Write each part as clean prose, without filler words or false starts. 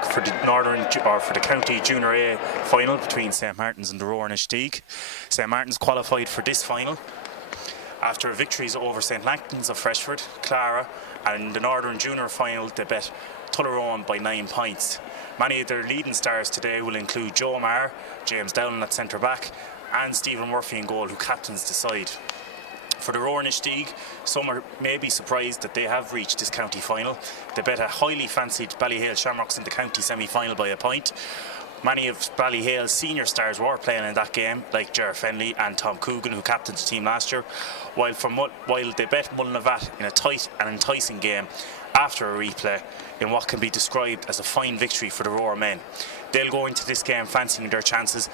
back for the for the county junior A final between St Martin's and the Rower Inistioge. St Martin's qualified for this final after victories over St Lancton's of Freshford, Clara, and in the Northern Junior final they bet Tullaroan by 9 points. Many of their leading stars today will include Joe Maher, James Dowling at centre back, and Stephen Murphy in goal, who captains the side. For the Rower Inistioge, some are maybe surprised that they have reached this county final. They bet a highly fancied Ballyhale Shamrocks in the county semi-final by a point. Many of Ballyhale's senior stars were playing in that game, like Ger Fenley and Tom Coogan, who captained the team last year, while they bet Mullinavat in a tight and enticing game after a replay in what can be described as a fine victory for the Rower men. They'll go into this game fancying their chances,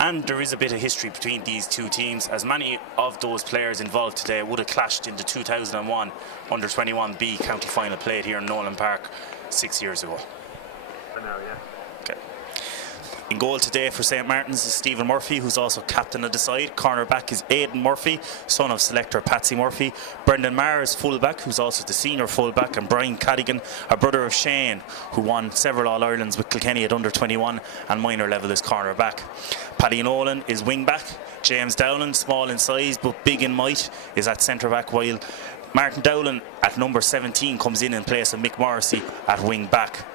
and there is a bit of history between these two teams, as many of those players involved today would have clashed in the 2001 Under-21B county final played here in Nolan Park 6 years ago. For now, yeah. Okay. In goal today for St Martin's is Stephen Murphy, who's also captain of the side. Cornerback is Aidan Murphy, son of selector Patsy Murphy. Brendan Maher is fullback, who's also the senior fullback, and Brian Cadigan, a brother of Shane, who won several All-Irelands with Kilkenny at under-21 and minor level is cornerback. Paddy Nolan is wing-back. James Dowling, small in size but big in might, is at centre-back, while Martin Dowling at number 17 comes in place of Mick Morrissey at wing back.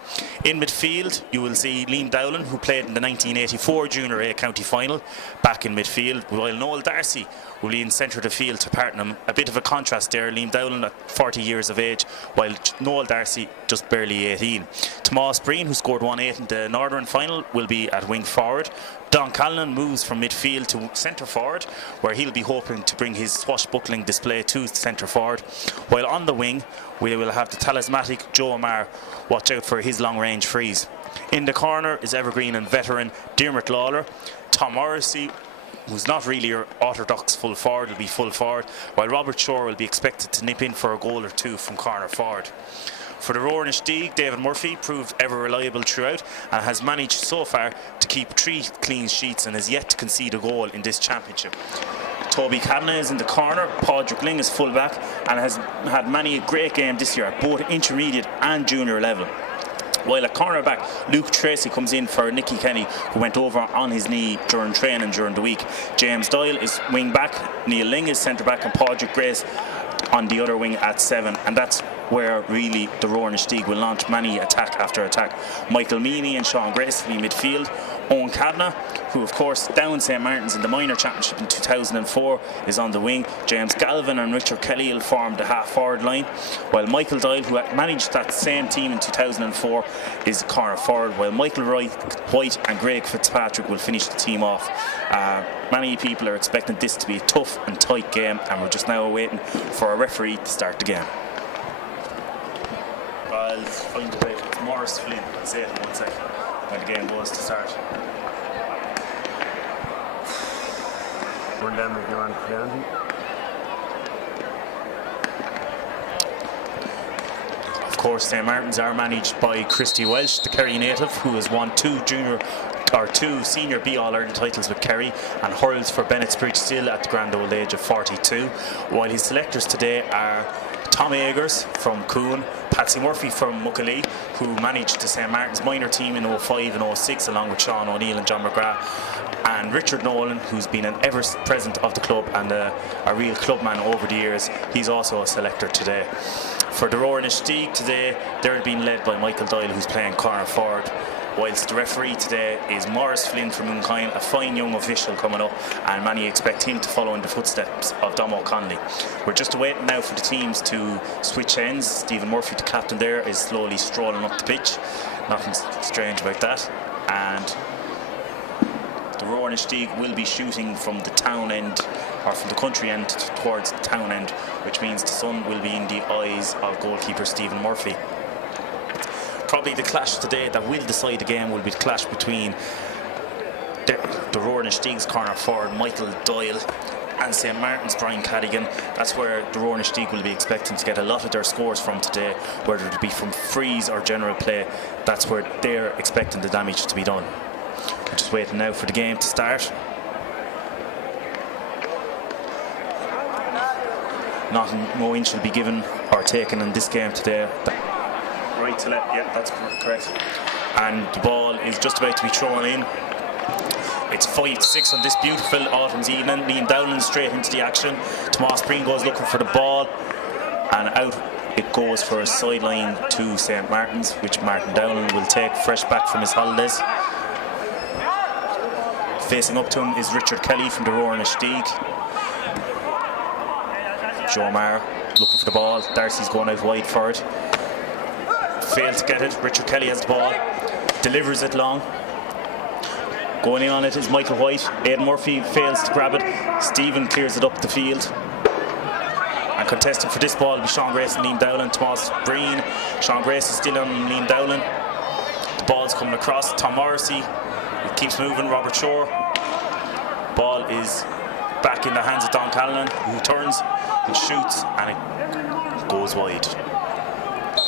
In midfield you will see Liam Dowling, who played in the 1984 Junior A county final, back in midfield, while Noel Darcy will be in centre of the field to partner him. A bit of a contrast there, Liam Dowling at 40 years of age while Noel Darcy just barely 18. Tomas Breen, who scored 1-8 in the Northern final, will be at wing forward. Don Callan moves from midfield to centre forward, where he'll be hoping to bring his swashbuckling display to centre forward, while on the wing we will have the talismanic Joe Maher. Watch out for his long range freeze. In the corner is evergreen and veteran Dermot Lawler. Tom Morrissey, who's not really your orthodox full forward, will be full forward, while Robert Shore will be expected to nip in for a goal or two from corner forward. For the Rower Inistioge, David Murphy proved ever reliable throughout and has managed so far to keep 3 clean sheets and has yet to concede a goal in this championship. Toby Kavanagh is in the corner, Padraig Ling is full-back and has had many a great game this year at both intermediate and junior level. While at cornerback, Luke Tracy comes in for Nicky Kenny, who went over on his knee during training during the week. James Doyle is wing-back, Neil Ling is centre-back, and Padraig Grace on the other wing at 7, and that's where really the Rower Inistioge will launch many attack after attack. Michael Meany and Sean Grace will be midfield. Owen Kavanagh, who of course downed St Martin's in the minor championship in 2004, is on the wing. James Galvin and Richard Kelly will form the half forward line, while Michael Doyle, who managed that same team in 2004, is corner forward, while Michael White and Greg Fitzpatrick will finish the team off. Many people are expecting this to be a tough and tight game, and we're just now waiting for a referee to start the game. I'll find the way. It's Morris Flynn. I'll say it in 1 second when the game goes to start. Run down if you want down. Of course, St Martin's are managed by Christy Welsh, the Kerry native, who has won 2 senior B All-Ireland titles with Kerry and hurls for Bennett's still at the grand old age of 42, while his selectors today are Tom Agers from Coon, Patsy Murphy from Muckalee, who managed the St Martin's minor team in 05 and 06 along with Sean O'Neill and John McGrath, and Richard Nolan, who's been an ever-present of the club and a real clubman over the years. He's also a selector today. For the Rower Inistioge today, they're being led by Michael Doyle, who's playing corner forward, whilst the referee today is Morris Flynn from Mooncoin, a fine young official coming up, and many expect him to follow in the footsteps of Dom O'Connelly. We're just waiting now for the teams to switch ends. Stephen Murphy, the captain there, is slowly strolling up the pitch. Nothing strange about that. And the Rower Inistioge will be shooting from the town end, or from the country end towards the town end, which means the sun will be in the eyes of goalkeeper Stephen Murphy. Probably the clash today that will decide the game will be the clash between the Rower Inistioge's corner forward Michael Doyle and St Martin's Brian Cadigan. That's where the Rower Inistioge will be expecting to get a lot of their scores from today, whether it be from frees or general play. That's where they're expecting the damage to be done. We're just waiting now for the game to start. No inch will be given or taken in this game today. Right to left, yeah, that's correct. And the ball is just about to be thrown in. It's 5-6 on this beautiful autumn's evening. Liam Dowling straight into the action. Tomas Breen goes looking for the ball, and out it goes for a sideline to St. Martin's, which Martin Dowling will take fresh back from his holidays. Facing up to him is Richard Kelly from the Roar Inistioge. Joe Maher looking for the ball. Darcy's going out wide for it. Failed to get it. Richard Kelly has the ball. Delivers it long. Going in on it is Michael White. Aidan Murphy fails to grab it. Stephen clears it up the field. And contesting for this ball will be Sean Grace and Liam Dowling. Tomas Breen. Sean Grace is still on Liam Dowling. The ball's coming across. Tom Morrissey. It keeps moving. Robert Shore. Ball is back in the hands of Don Callanan, who turns and shoots, and it goes wide.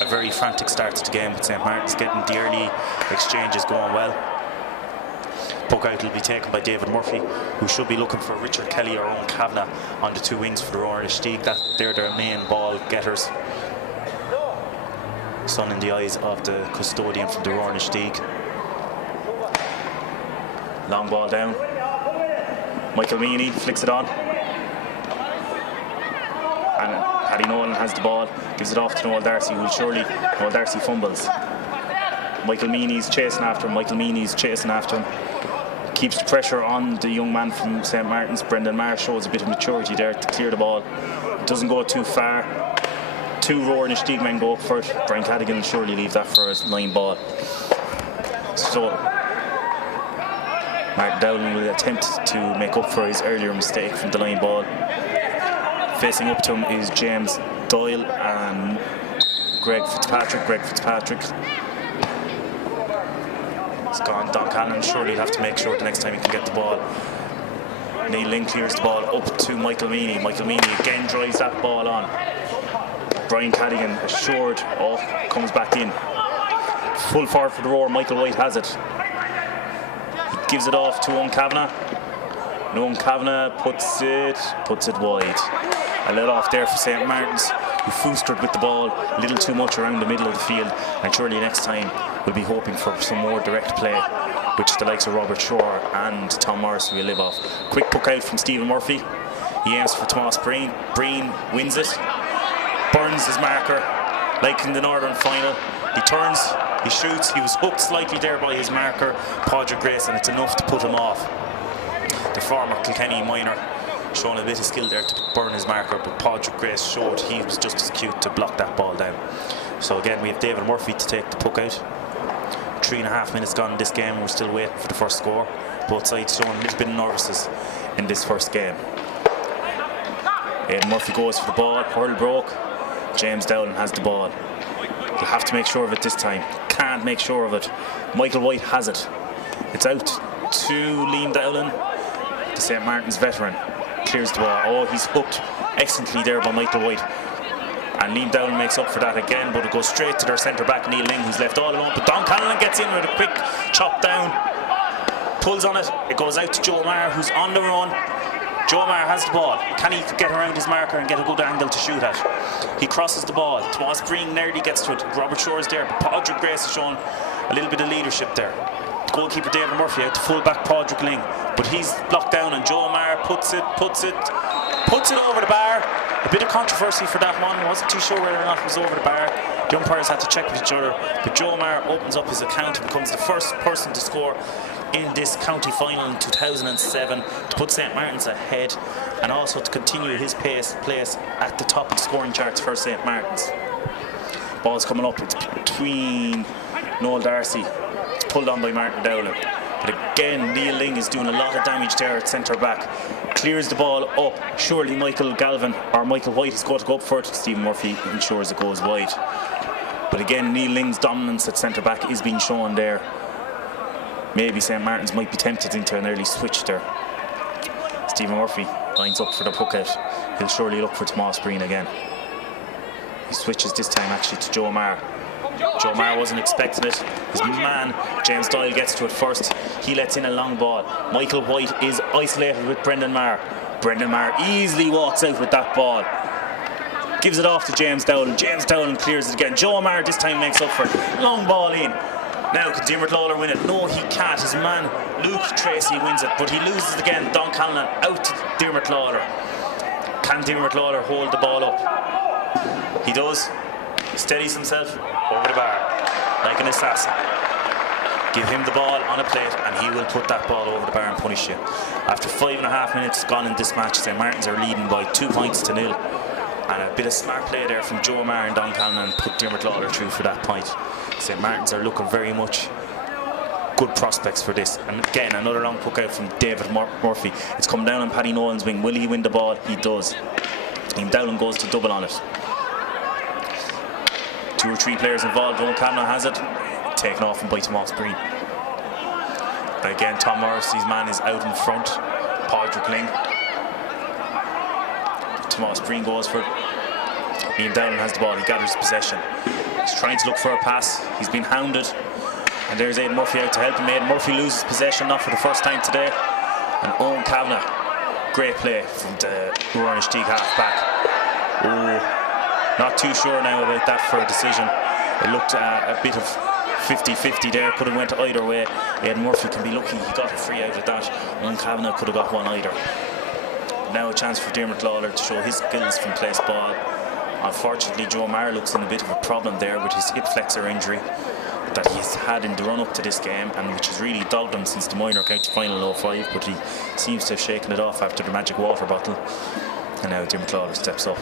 A very frantic start to the game with St. Martin's getting the early exchanges going well. Puck out will be taken by David Murphy, who should be looking for Richard Kelly or Owen Kavanagh on the two wings for the Roar Inistioge. That they're their main ball getters. Sun in the eyes of the custodian from the Roar Inistioge. Long ball down. Michael Meany flicks it on. And Paddy Nolan has the ball, gives it off to Noel Darcy, who will surely. Noel Darcy fumbles. Michael Meany's chasing after him. Keeps the pressure on the young man from St. Martin's. Brendan Maher shows a bit of maturity there to clear the ball. It doesn't go too far. Two Roar Inistioge men go up for it. Brian Cadigan will surely leave that for a line ball. So Martin Dowling will attempt to make up for his earlier mistake from the line ball. Facing up to him is James Doyle and Greg Fitzpatrick. It's gone. Don Cannon surely will have to make sure the next time he can get the ball. Neil Ling clears the ball up to Michael Meany. Michael Meany again drives that ball on. Brian Cadigan assured, comes back in. Full forward for the Roar. Michael White has it. He gives it off to Owen Kavanagh. And Owen Kavanagh puts it wide. A let off there for St. Martin's, who foosted with the ball a little too much around the middle of the field, and surely next time we'll be hoping for some more direct play, which the likes of Robert Shore and Tom Morrissey will live off. Quick puck out from Stephen Murphy. He aims for Tomas Breen. Breen wins it. Burns his marker, like in the Northern final. He turns, he shoots. He was hooked slightly there by his marker, Padraig Grace, and it's enough to put him off. The former Kilkenny minor showing a bit of skill there to burn his marker, but Padraig Grace showed he was just as cute to block that ball down. So again, we have David Murphy to take the puck out. 3.5 minutes gone in this game. We're still waiting for the first score. Both sides showing a little bit of nervousness in this first game. Aidan Murphy goes for the ball. Hurl broke. James Dowling has the ball. He'll have to make sure of it this time. Can't make sure of it. Michael White has it. It's out to Liam Dowling, the St. Martin's veteran. Clears the ball. He's hooked excellently there by Michael White. And Liam Dowling makes up for that again, but it goes straight to their centre-back, Neil Ling, who's left all alone. But Don Callanan gets in with a quick chop down. Pulls on it. It goes out to Joe Maher, who's on the run. Joe Maher has the ball. Can he get around his marker and get a good angle to shoot at? He crosses the ball. Tomas Breen nearly gets to it. Robert Shore is there, but Padraig Grace has shown a little bit of leadership there. Goalkeeper David Murphy out to full-back Padraig Ling, but he's blocked down, and Joe Maher puts it over the bar. A bit of controversy for that one. Wasn't too sure whether or not it was over the bar. The umpires had to check with each other, but Joe Maher opens up his account and becomes the first person to score in this county final in 2007 to put St. Martin's ahead, and also to continue his place at the top of the scoring charts for St. Martin's. Ball's coming up. It's between Noel Darcy. It's pulled on by Martin Dowling. But again, Neil Ling is doing a lot of damage there at centre back. Clears the ball up. Surely Michael White is going to go up for it. Stephen Murphy ensures it goes wide. But again, Neil Ling's dominance at centre back is being shown there. Maybe St. Martin's might be tempted into an early switch there. Stephen Murphy lines up for the puck out. He'll surely look for Tomas Breen again. He switches this time actually to Joe Maher. Joe Maher wasn't expecting it. His man, James Doyle, gets to it first. He lets in a long ball. Michael White is isolated with Brendan Maher. Brendan Maher easily walks out with that ball. Gives it off to James Dowling. James Dowling clears it again. Joe Maher this time makes up for it. Long ball in. Now, can Dermot Lawler win it? No, he can't. His man, Luke Tracy, wins it, but he loses it again. Don Callan out to Dermot Lawler. Can Dermot Lawler hold the ball up? He does. He steadies himself over the bar like an assassin. Give him the ball on a plate and he will put that ball over the bar and punish you. After 5.5 minutes gone in this match, St. Martin's are leading by 2 points to 0. And a bit of smart play there from Joe Maher and Don Callan and put Dermot Lawler through for that point. St. Martin's are looking very much good prospects for this. And again, another long puck out from David Murphy. It's come down on Paddy Nolan's wing. Will he win the ball? He does. Team Dowling goes to double on it. 2 or 3 players involved. Owen Kavanagh has it. Taken off him by Tomas Breen. Again, Tom Morrissey's man is out in front. Padraig Ling. Tomas Breen goes for it. Liam Dowling has the ball. He gathers possession. He's trying to look for a pass. He's been hounded. And there's Aidan Murphy out to help him. Aidan Murphy loses possession, not for the first time today. And Owen Kavanagh, great play from the Rowan-Steig half-back. Oh, not too sure now about that for a decision. It looked a bit of 50-50 there. Could have went either way. Aidan Murphy can be lucky he got a free out of that. Owen Kavanagh could have got one either. Now a chance for Dermot Lawler to show his skills from place ball. Unfortunately, Joe Maher looks in a bit of a problem there with his hip flexor injury that he's had in the run-up to this game, and which has really dogged him since the minor county final 05, but he seems to have shaken it off after the magic water bottle. And now Dermot Lawler steps up.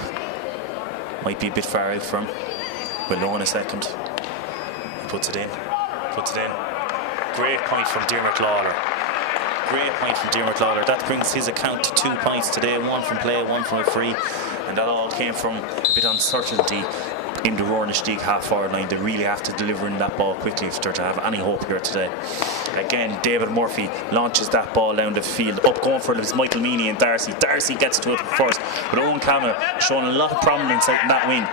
Might be a bit far out for him. We'll know in a second. He puts it in. Great point from Dermot Lawler. That brings his account to 2 points today. 1 from play, 1 from a free. And that all came from a bit of uncertainty in the Rowan-Steig half-forward line. They really have to deliver in that ball quickly if they're to have any hope here today. Again, David Murphy launches that ball down the field. Up going for it is Michael Meany and Darcy. Darcy gets to it first, but Owen Kavanagh showing a lot of prominence out in that wing.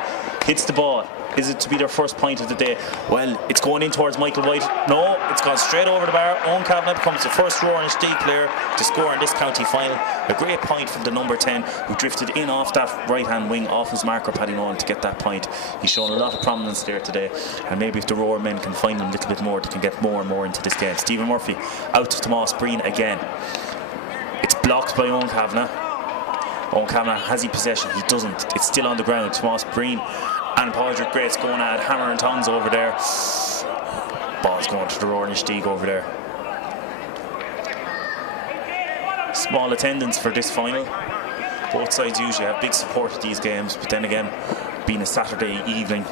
Hits the ball. Is it to be their first point of the day? Well, it's going in towards Michael White. No, it's gone straight over the bar. Owen Kavanagh becomes the first Rowan-Steig player to score in this county final. A great point from the number 10 who drifted in off that right-hand wing off his marker Paddy Nolan to get that point. He's shown a lot of prominence there today, and maybe if the Roar men can find him a little bit more, they can get more and more into this game. Stephen Murphy out to Tomas Breen again. It's blocked by Owen Kavanagh. Owen Kavanagh, has he possession? He doesn't. It's still on the ground. Tomas Breen and Padraig Grace going at hammer and tongs over there. Ball's going to the Rowan-Steig over there. Small attendance for this final. Both sides usually have big support at these games, but then again, being a Saturday evening,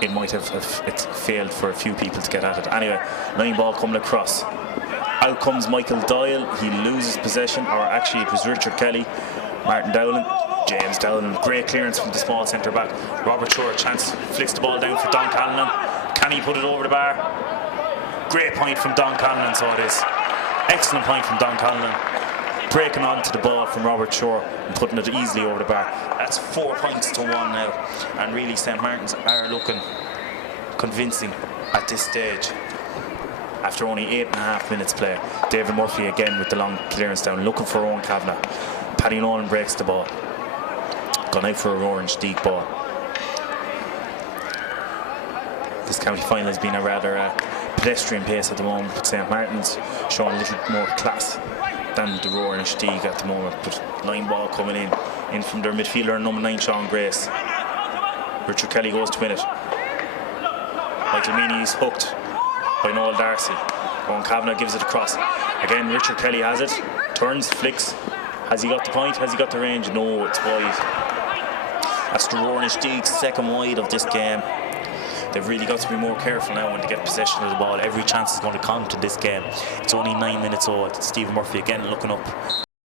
it might have it failed for a few people to get at it. Anyway, line ball coming across. Out comes Michael Doyle. He loses possession, or actually it was Richard Kelly. Martin Dowling, James Dowling, great clearance from the small centre back. Robert Shore, chance, flicks the ball down for Don Callan. Can he put it over the bar? Great point from Don Callan, so it is. Excellent point from Don Callan. Breaking onto the ball from Robert Shore and putting it easily over the bar. That's 4 points to 1 now. And really, St. Martin's are looking convincing at this stage. After only 8.5 minutes play. David Murphy again with the long clearance down, looking for Owen Kavanagh. Paddy Nolan breaks the ball. Gone out for a Rowan-Steig ball. This county final has been a rather pedestrian pace at the moment, but St. Martin's showing a little more class than the Rowan-Steig at the moment. But line ball coming in from their midfielder, number 9, Sean Grace. Richard Kelly goes to win it. Michael Meany is hooked by Noel Darcy. Owen Kavanagh gives it across. Again, Richard Kelly has it. Turns, flicks. Has he got the point? Has he got the range? No, it's wide. That's the Rowan-Steig's second wide of this game. They've really got to be more careful now when they get possession of the ball. Every chance is going to count in this game. It's only 9 minutes old. Stephen Murphy again looking up.